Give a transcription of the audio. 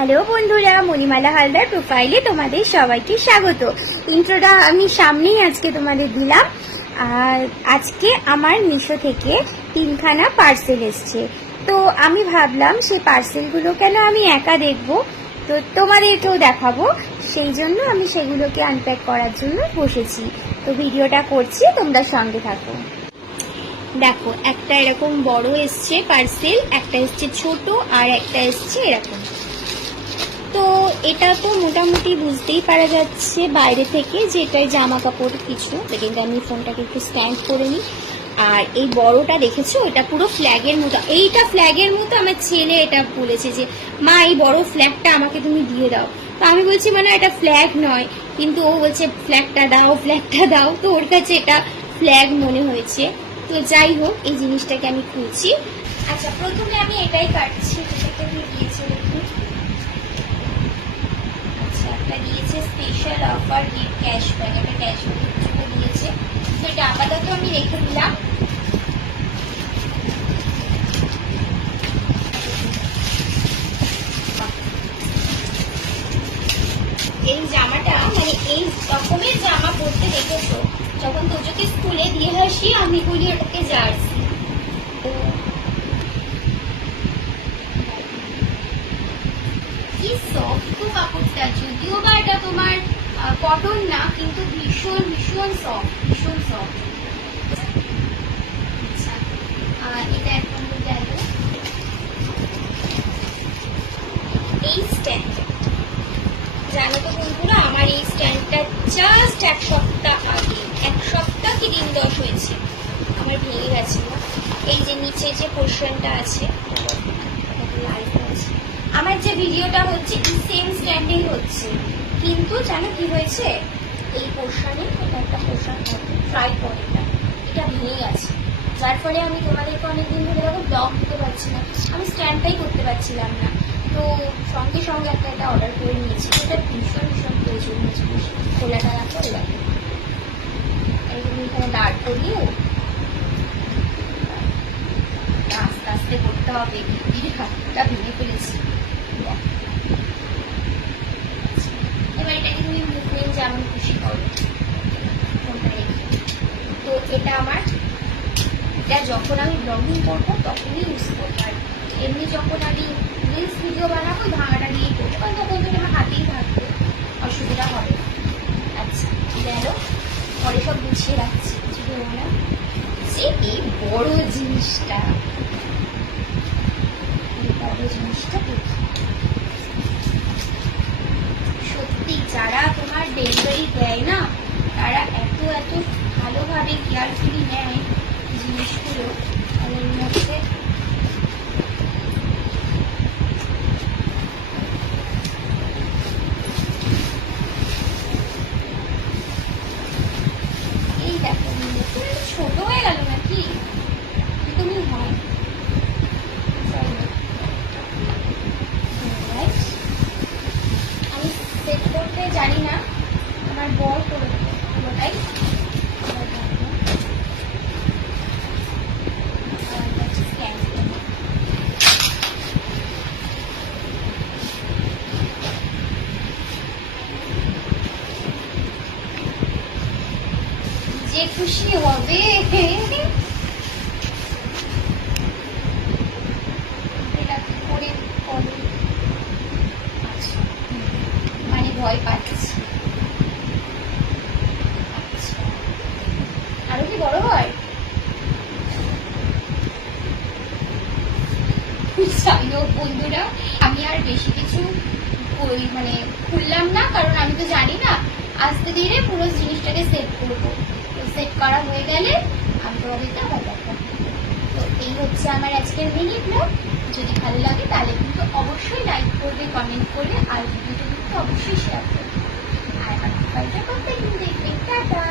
Hello বন্ধুরা, মণিমালা হালদার প্রোফাইলে তোমাদের সবাইকে স্বাগত। ইন্ট্রোটা আমি সামনেই আজকে তোমাদের দিলাম। আর আজকে আমার মিশো থেকে 3খানা পার্সেল এসছে। তো আমি ভাবলাম সেই পার্সেলগুলো কেন আমি একা দেখবো, তো তোমাদেরকেও দেখাবো। সেই জন্য আমি সেগুলোকে আনপ্যাক করার জন্য বসেছি। তো ভিডিওটা করছি, তোমরা সঙ্গে থাকো। দেখো, একটা এরকম বড় এসছে পার্সেল, একটা এসছে ছোট, আর একটা এসছে এরকম। তো এটা তো মোটামুটি বুঝতেই পারা যাচ্ছে বাইরে থেকে যে এটাই জামা কাপড় কিছু। কিন্তু আমি ফোনটাকে একটু স্ট্যান্ড করে নিই। আর এই বড়টা দেখেছো, এটা পুরো ফ্ল্যাগের মতো। এইটা ফ্ল্যাগের মতো। আমার ছেলে এটা বলেছে যে মা এই বড় ফ্ল্যাগটা আমাকে তুমি দিয়ে দাও। তো আমি বলছি মানে এটা ফ্ল্যাগ নয়, কিন্তু ও বলছে ফ্ল্যাগটা দাও, ফ্ল্যাগটা দাও। তো ওর কাছে এটা ফ্ল্যাগ মনে হয়েছে। তো যাই হোক, এই জিনিসটাকে আমি খুঁজছি। আচ্ছা, প্রথমে আমি এটাই কাটছি, যেটাকে আমি দিয়েছি দেখুন। একটা দিয়েছে স্পেশাল অফার গিফট ক্যাশব্যাক, একটা ক্যাশব্যাকের জন্য দিয়েছে। তো এটা আপাতত আমি রেখে দিলাম। এই জামাটা মানে এই রকমের জামা পরতে দেখেছো, যখন তোজোকে স্কুলে দিয়ে আসি আমি বলি ওটাকে জার্সি। তো কি সফট কাপড়টা, যদিও বা এটা তোমার কটন না, কিন্তু ভীষণ ভীষণ সফট, ভীষণ সফট। আচ্ছা, এটা এখন গেল। এই স্ট্যান্ড, জানো তো বন্ধুরা, আমার এই স্ট্যান্ডটা জাস্ট এক সপ্তাহ আগে, 1 সপ্তাহ কি দিন 10 হয়েছে, আমার ভেঙে গেছিল। এই যে নিচে যে পোর্শনটা আছে, আমার যে ভিডিওটা হচ্ছে এই সেম স্ট্যান্ডেই হচ্ছে, কিন্তু জানো কি হয়েছে, এই পোর্শনে একটা পোর্শন ফ্রাই পয়েন্টটা এটা ভেঙে গেছে, যার ফলে আমি তোমাদেরকে অনেকদিন ধরে দেখো ব্লগ দিতে পারছি না, আমি স্ট্যান্ডটাই করতে পারছিলাম না। তো সঙ্গে সঙ্গে একটা এটা অর্ডার করে নিয়েছি। এটা ভীষণ ভীষণ প্রয়োজনীয় জিনিস। খোলাটা রাখো, দেখো তুমি এখানে দাঁড় করিয়ে আস্তে আস্তে করতে হবে। হাতটা ভেঙে ফেলেছি। এবার এটাকে তুমি মুভমেন্ট যেমন খুশি করো। তো এটা আমার, এটা যখন আমি ব্লগিং করবো তখনই ইউজ করবো। আর এমনি যখন আমি রিলস ভিডিও বানাবো ভাঙাটা দিয়েই করবো, কারণ তখন যদি আমার হাতেই থাকবে অসুবিধা হবে। আচ্ছা, গেল। পরে সব গুছিয়ে রাখছি, কিছু দেবো না। সে এই বড় জিনিসটা, দেখি। সত্যি যারা তোমার ডেলিভারি দেয় না, তারা এত এত ভালোভাবে কেয়ারফুলি নেয় জিনিসগুলো। এর মধ্যে এই দেখো, ছোট হয়ে গেল নাকি, তুমি হয় আমি সেট করতে জানি না, আমার বর করে পুরোটাই। যে খুশি হবে। মানে ভয় পাচ্ছি। আচ্ছা, আরো কি বড় হয়? যাই হোক বন্ধুরা, আমি আর বেশি কিছু মানে খুললাম না, কারণ আমি তো জানি না। আস্তে ধীরে পুরো জিনিসটাকে সেট করবো। তো সেট করা হয়ে গেলে আমি তোমাদেরকে আবার দেখাবো। তো এই হচ্ছে আমার আজকের মিনি ব্লগ। যদি ভালো লাগে তাহলে কিন্তু অবশ্যই লাইক করবে, কমেন্ট করবে, আর ভিডিওটা কিন্তু অবশ্যই শেয়ার করবে। আর আমার করতে কিন্তু দেখবে। টাটা।